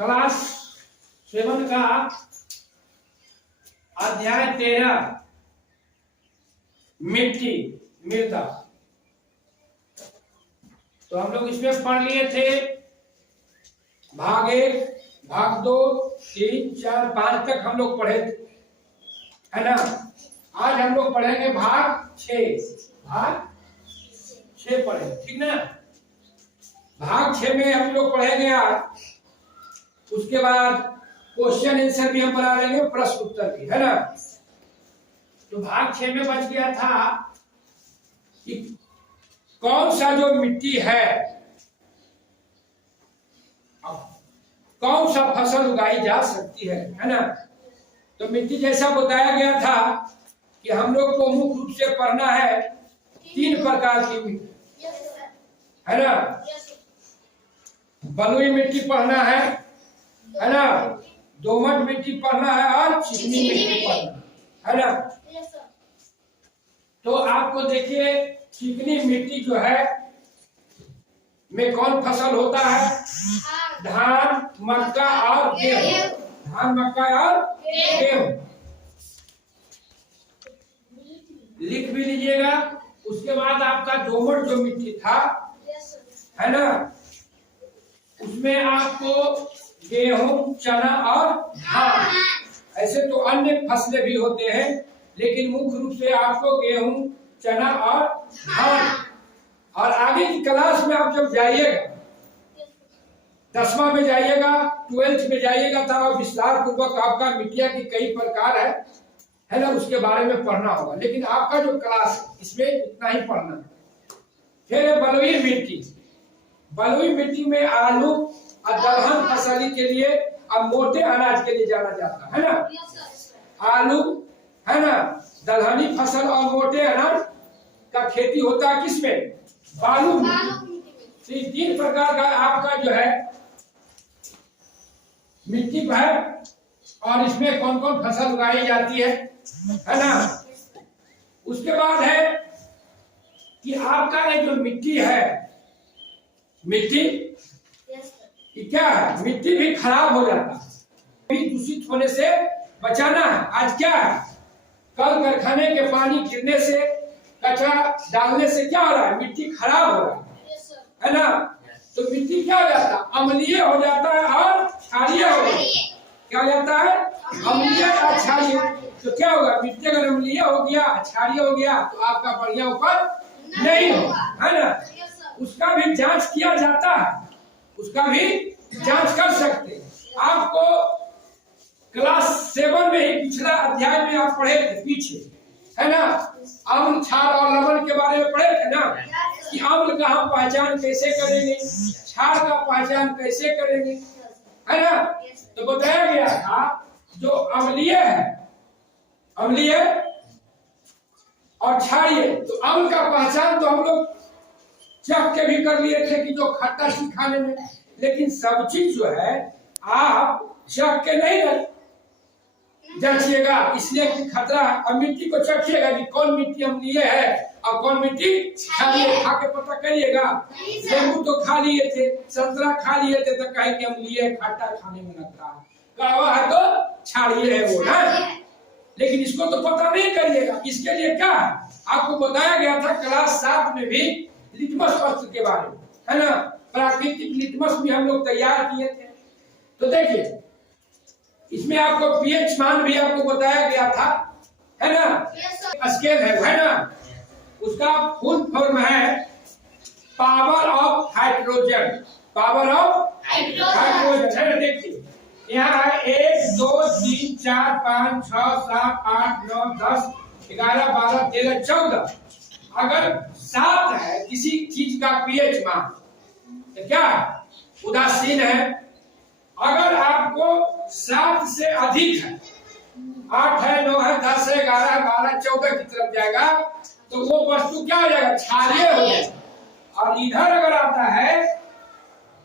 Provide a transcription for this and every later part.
Class 7 का अध्याय 13 मिट्टी मृदा। तो हम लोग इसमें पढ़ लिए थे भाग 1, भाग 2, 3, 4, 5 तक हम लोग पढ़े थे, है ना। आज हम लोग पढ़ेंगे भाग 6 पढ़े, ठीक ना। भाग 6 में हम लोग पढ़ेंगे आज। उसके बाद क्वेश्चन आंसर भी हम बना लेंगे, प्रश्न उत्तर भी, है ना। तो भाग 6 में बच गया था कि कौन सा जो मिट्टी है, कौन सा फसल उगाई जा सकती है ना। तो मिट्टी जैसा बताया गया था कि हम लोग को मुख्य रूप से पढ़ना है 3 प्रकार की मिट्टी, है ना। बलुई मिट्टी पढ़ना है ना, दोमट मिट्टी पढ़ना है और चिकनी मिट्टी पढ़ना है ना। तो आपको देखिए चिकनी मिट्टी जो है में कौन फसल होता है, धान, मक्का और गेहूं। धान, मक्का और गेहूं लिख भी लीजिएगा। उसके बाद आपका दोमट जो मिट्टी था, है ना, उसमें आपको गेहूं, चना और धान, ऐसे तो अन्य फसलें भी होते हैं, लेकिन मुख्य रूप से आपको गेहूं, चना और धान। और आगे की क्लास में आप जब जाइएगा, 10वां में जाइएगा, 12th में जाइएगा, तब आप विस्तार पूर्वक आपका मिट्टियां की कई प्रकार है ना, उसके बारे में पढ़ना होगा। लेकिन आपका जो क्लास है इसमें इतना ही पढ़ना है। फिर है बलुई मिट्टी। बलुई मिट्टी में आलू और दलहन फसली के लिए और मोटे अनाज के लिए जाना जाता है ना। आलू, है ना, दलहनी फसल और मोटे अनाज का खेती होता है किसमें, बालू मिट्टी। तो 3 प्रकार का आपका जो है मिट्टी है, और इसमें कौन कौन फसल उगाई जाती है ना। उसके बाद है कि आपका ये जो मिट्टी है, मिट्टी क्या है, मिट्टी भी खराब हो जाता है, दूषित होने से बचाना है। आज क्या है, कल कारखाने के पानी गिरने से, कचरा डालने से क्या हो रहा है, मिट्टी खराब हो रहा है ना। तो मिट्टी क्या हो जाता है, अम्लीय हो जाता है और क्षारीय हो जाता है। क्या हो जाता है, अम्लीय और क्षारीय। तो क्या होगा, मिट्टी अगर अम्लीय हो गया, क्षारीय हो गया, तो आपका बढ़िया ऊपर नहीं होगा, है ना। उसका भी जांच किया जाता है, उसका भी जांच कर सकते हैं। आपको क्लास 7 में ही पिछला अध्याय में आप पढ़े थे पीछे, है ना, अम्ल, क्षार और लवण के बारे में पढ़े थे ना, कि अम्ल का हम पहचान कैसे करेंगे, क्षार का पहचान कैसे करेंगे, है ना। तो बताया गया था जो अम्लीय है, अम्लीय और क्षारीय, तो अम्ल का पहचान तो हम लोग चख के भी कर लिए थे कि जो खट्टा सी खाने में, लेकिन सब चीज जो है आप चख के नहीं जांचिएगा, इसलिए कि खतरा है। अब मिट्टी को चखिएगा कि कौन मिट्टी अम्लीय है और कौन मिट्टी क्षारीय, खा के पता करिएगा। नींबू तो खा लिए थे, संतरा खा लिए थे, तो कहे कि अम्लीय है, खट्टा खाने में लगता है, कड़वा है तो क्षारीय है वो ना। लेकिन इसको तो पता नहीं करिएगा। इसके लिए क्या है, आपको बताया गया था क्लास 7 में भी लिटमस पत्र के बारे में, है ना। प्राकृतिक लिटमस भी हम लोग तैयार किए थे। तो देखिए इसमें आपको पीएच मान भी आपको बताया गया था, है ना। स्केल है ना, उसका फुल फॉर्म है power of hydrogen. Power of hydrogen, है ना। देखिए यहाँ है 1, 2, 3, 4, 5, 6, 7, 8, 9, 10, 11, 12, 13, 14। अगर 7 है किसी चीज का पीएच मान, तो क्या उदासीन है। अगर आपको 7 से अधिक है, 8 है, 9 है, 10 है, 11 है, 12, 14 की तरफ जाएगा, तो वो वस्तु क्या हो जाएगा, क्षारीय हो जाएगा। और इधर अगर आता है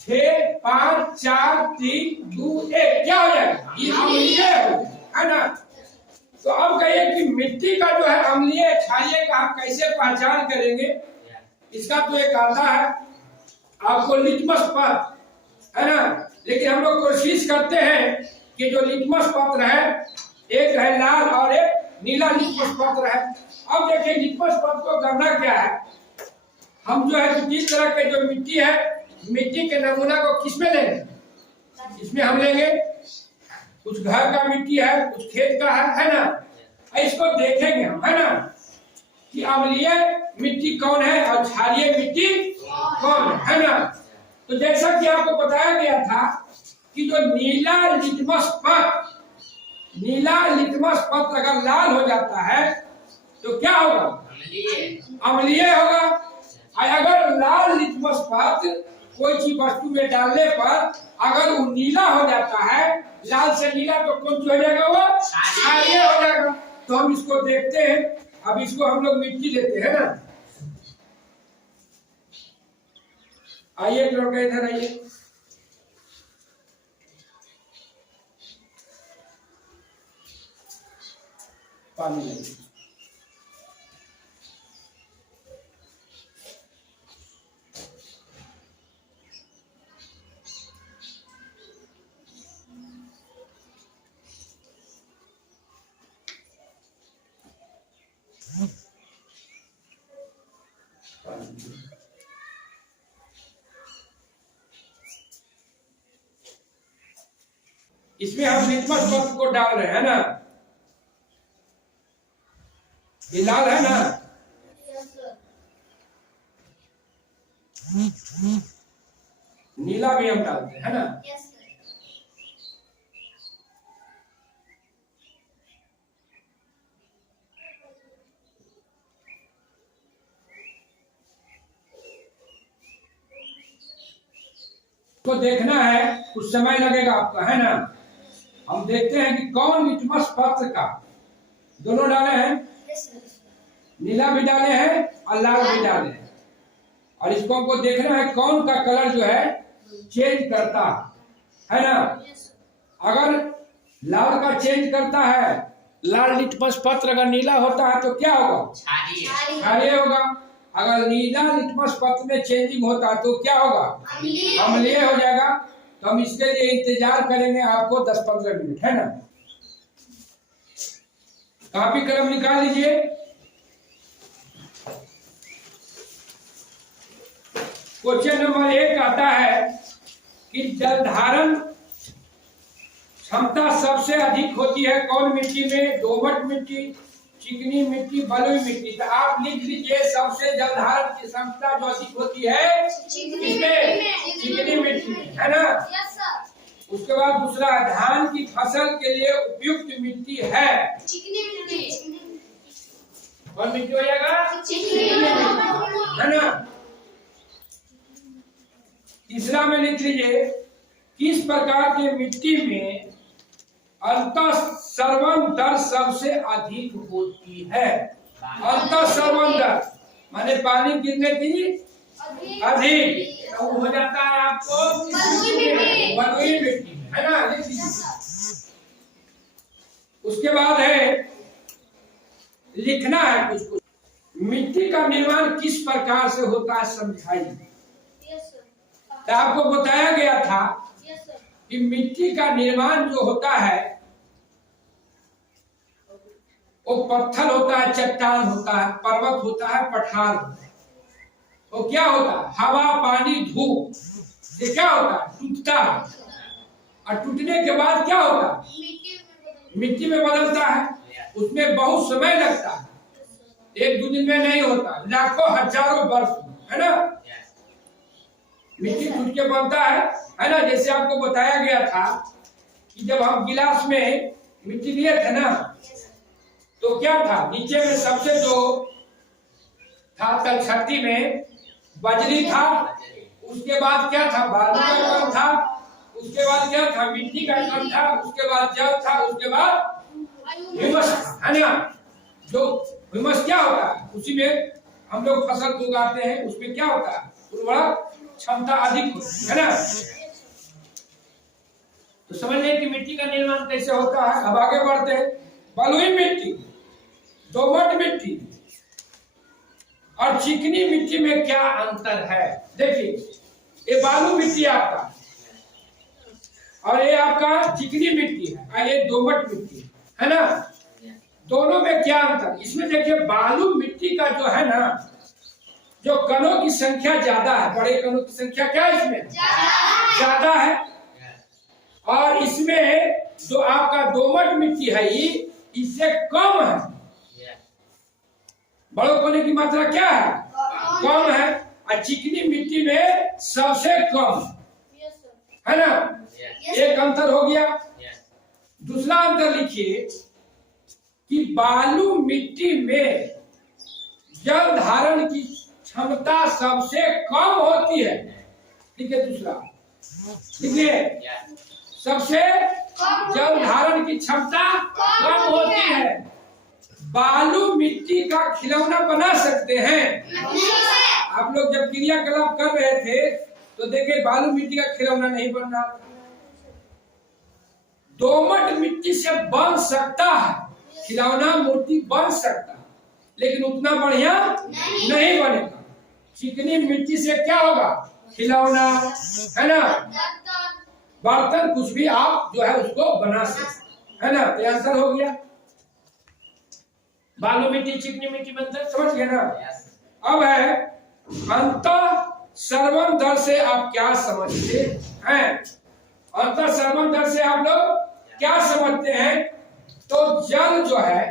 6, 5, 4, 3, 2, 1, क्या हो जाएगा, ये अम्लीय है ना। तो अब कहिए कि मिट्टी का जो है अम्लीय क्षारीय का आप कैसे पहचान करेंगे। इसका तो एक आता है आपको लिटमस पत्र, है ना। लेकिन हम लोग कोशिश करते हैं कि जो लिटमस पत्र है, एक है लाल और एक नीला लिटमस पत्र है। अब देखिए लिटमस पत्र को करना क्या है, हम जो है 3 तरह के जो मिट्टी है, मिट्टी के नमूना को किसमें लेंगे, इसमें हम लेंगे। कुछ घर का मिट्टी है, कुछ खेत का है ना। इसको देखेंगे हम, है ना, कि अम्लीय मिट्टी कौन है और क्षारीय मिट्टी कौन है ना। तो जैसा कि आपको बताया गया था कि जो नीला लिटमस पत्र अगर लाल हो जाता है तो क्या होगा, अम्लीय होगा। अगर लाल लिटमस पत्र कोई चीज वस्तु में डालने पर अगर वो नीला हो जाता है, लाल से नीला, तो कौन सी हो जाएगा, वो क्षारीय हो जाएगा। तो हम इसको देखते हैं। अब इसको हम लोग मिट्टी लेते हैं ना। आइए लोग इधर आइए। पानी लेंगे। इसमें हम लिटमस पत्र को डाल रहे हैं ना। ये लाल है ना, नीला भी हम डालते हैं ना। तो देखना है, कुछ समय लगेगा आपका, है ना। हम देखते हैं कि कौन लिटमस पत्र का, दोनों डाले हैं, नीला भी डाले हैं और लाल भी डाले हैं। और इसको हमको देखना है कौन का कलर जो है चेंज करता है ना। अगर लाल का चेंज करता है, लाल लिटमस पत्र अगर नीला होता है तो क्या होगा, क्षारीय होगा। अगर नीला लिटमस पत्र में चेंजिंग होता है तो क्या होगा, अम्लीय हो जाएगा। तो हम इसके लिए इंतजार करेंगे आपको 10-15 मिनट, है ना। कॉपी कलम निकाल लीजिए। क्वेश्चन नंबर 1 आता है कि जल धारण क्षमता सबसे अधिक होती है कौन मिट्टी में, दोमट मिट्टी, चिकनी मिट्टी, बलुई मिट्टी। तो आप लिख लीजिए सबसे जल धारण की क्षमता जो अधिक होती है चिकनी मिट्टी में, है ना। उसके बाद दूसरा, धान की फसल के लिए उपयुक्त मिट्टी है चिकनी मिट्टी। कौन मिट्टी हो जाएगा, चिकनी मिट्टी, है ना। तीसरा में लिख लीजिए किस प्रकार की मिट्टी में अंतःस्रवण दर सबसे अधिक होती है। अंतःस्रवण दर माने पानी गिरने की अधिक, तो हो जाता है आपको बलुई मिट्टी, है ना। लिख लीजिए। उसके बाद है लिखना है कुछ मिट्टी का निर्माण किस प्रकार से होता है समझाइए। तो आपको बताया गया था कि मिट्टी का निर्माण जो होता है वो पत्थर होता है, चट्टान होता है, पर्वत होता है, पठार होता है। तो क्या होता है, हवा, पानी, धूप से क्या होता है, टूटता है। और टूटने के बाद क्या होता है, मिट्टी में बदलता है। उसमें बहुत समय लगता है, 1-2 दिन में नहीं होता, लाखों हजारों वर्ष, है ना। मिट्टी टूट के बनता है ना। जैसे आपको बताया गया था कि जब हम गिलास में मिट्टी लिए थे ना, तो क्या था, नीचे में सबसे जो था तलछटी में बजरी था, उसके बाद क्या था, बालू का कण था, उसके बाद क्या था, मिट्टी का कण था, उसके बाद जल था, उसके बाद ह्यूमस, है ना। जो ह्यूमस क्या होता है, उसी में हम लोग फसल को उगाते हैं, उसमें क्या होता है, उर्वरक क्षमता अधिक होती है ना। तो समझिए कि मिट्टी का निर्माण कैसे होता है। अब आगे बढ़ते हैं। बलुई मिट्टी, दोमट मिट्टी और चिकनी मिट्टी में क्या अंतर है। देखिए ये बालू मिट्टी आपका, और ये आपका चिकनी मिट्टी है और ये दोमट मिट्टी है ना। दोनों में क्या अंतर? इसमें देखिए बालू मिट्टी का जो है ना, जो कणों की संख्या ज्यादा है, बड़े कणों की संख्या क्या है इसमें ज्यादा है, और इसमें जो आपका दोमट मिट्टी है ये इससे कम है। बड़ों कणों की मात्रा क्या है? कम है। और चिकनी मिट्टी में सबसे कम है ना। एक अंतर हो गया। दूसरा अंतर लिखिए कि बालू मिट्टी में जल धारण की क्षमता सबसे कम होती है। ठीक है, दूसरा देखिए, सबसे जल धारण की क्षमता कम होती है। बालू मिट्टी का खिलौना बना सकते हैं। आप लोग जब क्रियाकलाप कर रहे थे तो देखे बालू मिट्टी का खिलौना नहीं बन रहा था। दोमट मिट्टी से बन सकता है खिलौना, मूर्ति बन सकता है, लेकिन उतना बढ़िया नहीं बनेगा। चिकनी मिट्टी से क्या होगा? खिलौना है ना, बर्तन, कुछ भी आप जो है उसको बना सकते है ना। तो आंसर हो गया। बालू मिट्टी चिकनी मिट्टी में अंतर समझ गए ना। अब है अंतः श्रवण दर से आप क्या समझते हैं? अंतः श्रवण दर से आप लोग क्या समझते हैं? तो जल जो है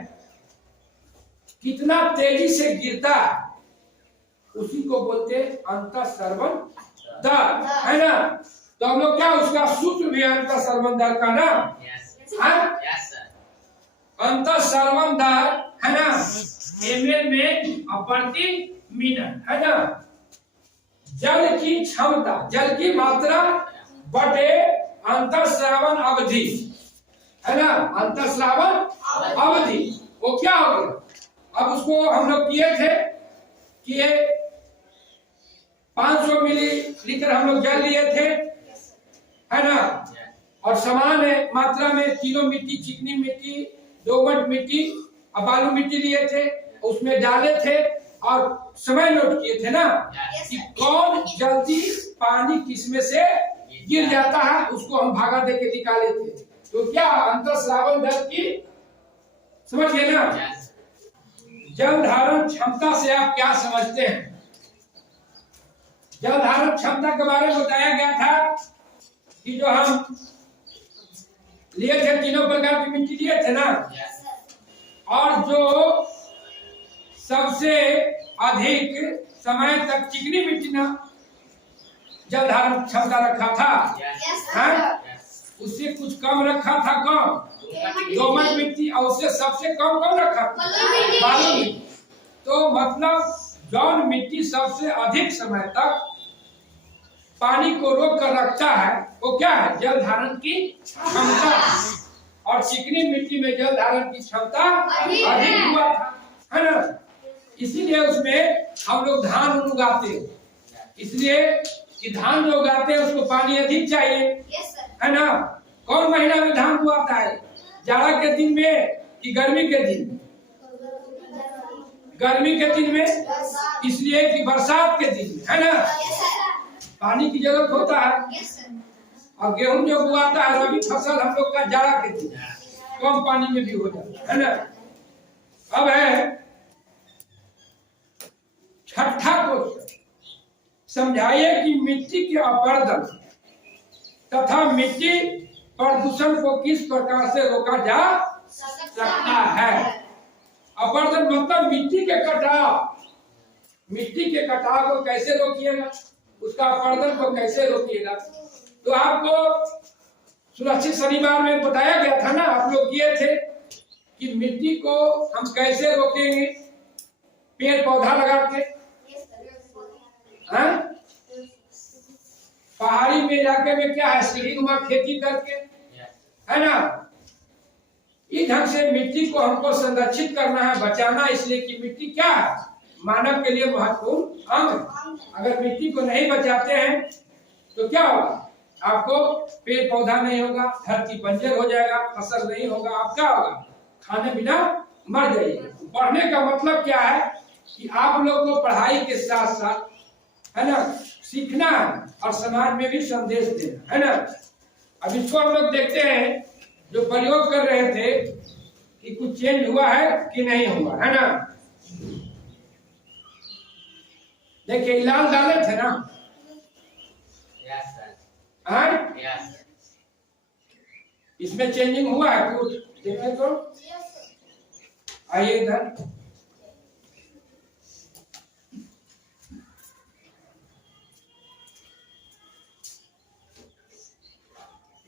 कितना तेजी से गिरता है उसी को बोलते हैं अंतः श्रवण दर, है ना। तो हम लोग क्या, उसका सूत्र भी अंतः श्रवण दर का ना, अंतः श्रवण दर है ना, ml में प्रति मिनट है ना। जल की क्षमता, जल की मात्रा बटे अंतःस्रावन अवधि है ना, अंतःस्रावन अवधि, वो क्या हो गया? अब उसको हम लोग किए थे कि ये 500 मिलीलीटर हम लोग जल लिए थे है ना, और समान मात्रा में तीनों मिट्टी, चिकनी मिट्टी, दोमट मिट्टी और बालू मिट्टी लिए थे, उसमें डाले थे और समय नोट किए थे ना कि कौन जल्दी पानी किसमें से गिर जाता है, उसको हम भागा दे के निकाले थे। तो क्या अंतःस्रावन दर की समझ गए ना। जल धारण क्षमता से आप क्या समझते हैं? जल धारण क्षमता के बारे में बताया गया था कि जो हम लिए थे तीनों प्रकार की मिट्टी लिए थे ना, और जो सबसे अधिक समय तक चिकनी मिट्टी ने जल धारण क्षमता रखा था, उससे कुछ कम रखा था कम दोमट मिट्टी, और उससे सबसे कम कौन रखा? बालू मिट्टी। तो मतलब जौन मिट्टी सबसे अधिक समय तक पानी को रोक कर रखता है वो क्या है? जल धारण की क्षमता। और चिकनी मिट्टी में जल धारण की क्षमता अधिक हुआ था, है ना। इसीलिए उसमें हम लोग धान उगाते हैं, इसलिए कि धान जो उगाते हैं उसको पानी अधिक चाहिए, है ना। कौन महीना में धान उगाता है? जाड़ा के दिन में कि गर्मी के दिन में? गर्मी के दिन में, इसलिए कि बरसात के दिन में, है ना, पानी की जरूरत होता है। और गेहूं जो उगाता है रबी फसल हम लोग का जाड़ा के दिन, कम पानी में भी हो जाता है ना। अब है छठा क्वेश्चन, समझाइए कि मिट्टी के अपरदन तथा मिट्टी प्रदूषण को किस प्रकार से रोका जा सकता है। अपरदन मतलब मिट्टी के कटाव, मिट्टी के कटाव को कैसे रोकिएगा, उसका अपरदन को कैसे रोकिएगा। तो आपको सुरक्षित शनिवार में बताया गया था ना, आप लोग किए थे कि मिट्टी को हम कैसे रोकेंगे, पेड़ पौधा लगा के, पहाड़ी में इलाके में क्या है, सीढ़ीनुमा खेती करके, है ना। इस ढंग से मिट्टी को हमको संरक्षित करना है, बचाना, इसलिए कि मिट्टी क्या है, मानव के लिए महत्वपूर्ण अंग है। अगर मिट्टी को नहीं बचाते हैं तो क्या होगा? आपको पेड़ पौधा नहीं होगा, धरती बंजर हो जाएगा, फसल नहीं होगा, आप क्या होगा? खाने बिना मर जाइएगा। पढ़ने का मतलब क्या है कि आप लोग को पढ़ाई के साथ साथ, है ना, सीखना है और समाज में भी संदेश देना, है ना। अब इसको हम लोग देखते हैं, जो प्रयोग कर रहे थे कि कुछ चेंज हुआ है कि नहीं हुआ, है ना। देखिए लाल डाले थे ना। Yes sir. हाँ, यस। इसमें चेंजिंग हुआ है कुछ, देखें तो। आइए इधर।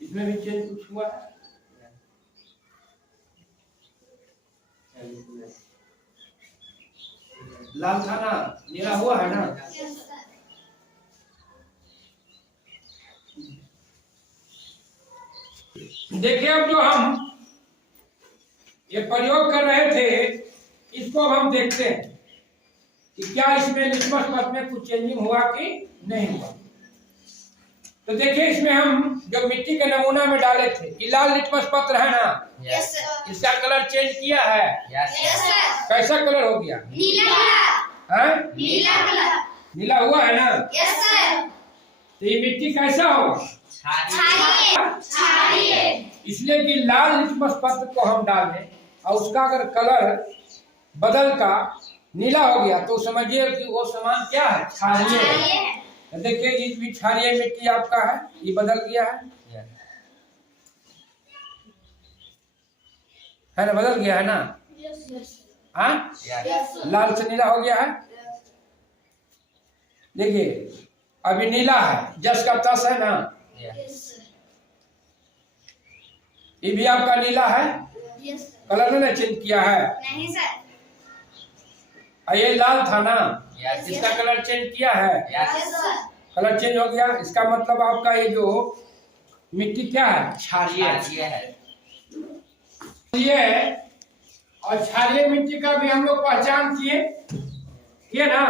इसमें भी चेंज कुछ हुआ है। लाल था ना, नीला हुआ है ना। देखिए अब जो हम ये प्रयोग कर रहे थे, इसको अब हम देखते हैं कि क्या इसमें लिटमस पत्र में कुछ चेंजिंग हुआ कि नहीं हुआ। तो देखिए इसमें हम जो मिट्टी के नमूना में डाले थे, ये लाल लिटमस पत्र है ना। Yes sir. इसका कलर चेंज किया है। Yes sir. कैसा कलर हो गया? नीला। है? नीला कलर। नीला हुआ है ना। Yes sir. तो ये मिट्टी कैसा होगा? क्षारीय। इसलिए कि लाल लिटमस पत्र को हम डालें और उसका अगर कलर बदल का नीला हो गया तो समझिए कि वो सामान क्या है? क्षारीय है। तो देखिए ये भी क्षारीय मिट्टी आपका है, ये बदल गया है ना, बदल गया है ना। हाँ, लाल से नीला हो गया है। देखिए अभी नीला है, जस का तस है ना। ये भी आपका नीला है, कलर ने चेंज किया है। नहीं सर। ये लाल था ना, यस। इसका कलर चेंज किया है। Yes sir. कलर चेंज हो गया, इसका मतलब आपका ये जो मिट्टी क्या है? क्षारीय है। ये है। और क्षारीय मिट्टी का भी हम लोग पहचान किए ना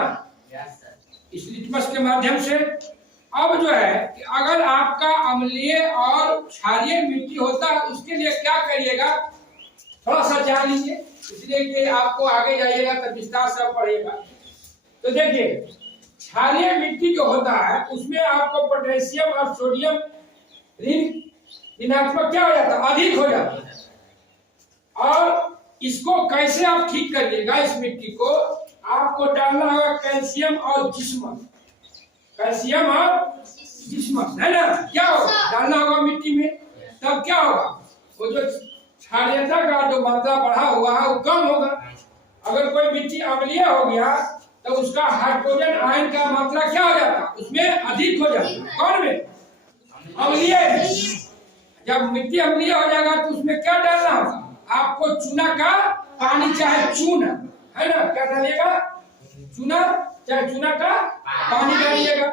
यस सर। इस लिटमस के माध्यम से। अब जो है कि अगर आपका अम्लीय और क्षारीय मिट्टी होता है, उसके लिए क्या करिएगा थोड़ा सा जान लीजिए, इसलिए कि आपको आगे जाइएगा तो विस्तार से पढ़िएगा। तो देखिए क्षारीय मिट्टी जो होता है उसमें आपको पोटेशियम और सोडियम ऋणात्मक क्या हो जाता है? अधिक हो जाता है। और इसको कैसे आप ठीक करिएगा? इस मिट्टी को आपको डालना होगा कैल्शियम और जिस्मस। कैल्शियम और जिस्मस है ना। क्या होगा? डालना होगा मिट्टी में, तब क्या होगा? वो जो क्षारीयता का जो मात्रा बढ़ा हुआ है वो कम होगा। अगर कोई मिट्टी अम्लीय हो गया तो उसका हाइड्रोजन आयन का मात्रा क्या हो जाता? उसमें अधिक हो जाता। कौन में? अम्लीय। जब मिट्टी अम्लीय हो जाएगा तो उसमें क्या डालना होगा? आपको चूना का पानी, चाहे चूना है ना, क्या डालिएगा? चूना, चाहे चूना का पानी डालिएगा।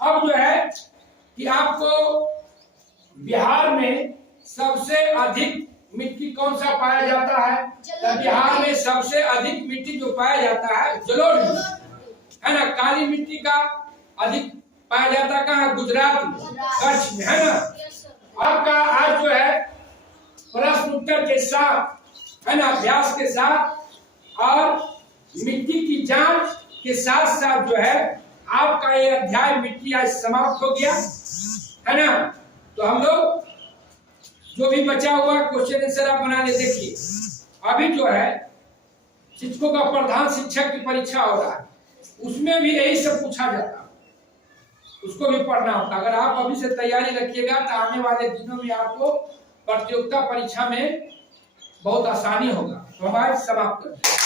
अब जो है कि आपको बिहार में सबसे अधिक मिट्टी कौन सा पाया जाता है? तो बिहार में सबसे अधिक मिट्टी जो पाया जाता है जलोढ़ है ना। काली मिट्टी का अधिक पाया जाता कहाँ? गुजरात में, कच्छ में, है ना। आपका आज जो है प्रश्न उत्तर के साथ है ना, अभ्यास के साथ और मिट्टी की जांच के साथ साथ जो है आपका ये अध्याय मिट्टी आज समाप्त हो गया है ना। तो हम लोग जो भी बचा हुआ क्वेश्चन आंसर आप बना ले। देखिए अभी जो है शिक्षकों का प्रधान शिक्षक की परीक्षा हो रहा है, उसमें भी यही सब पूछा जाता है, उसको भी पढ़ना होता। अगर आप अभी से तैयारी रखिएगा तो आने वाले दिनों में आपको प्रतियोगिता परीक्षा में बहुत आसानी होगा। तो हम आज समाप्त करते हैं।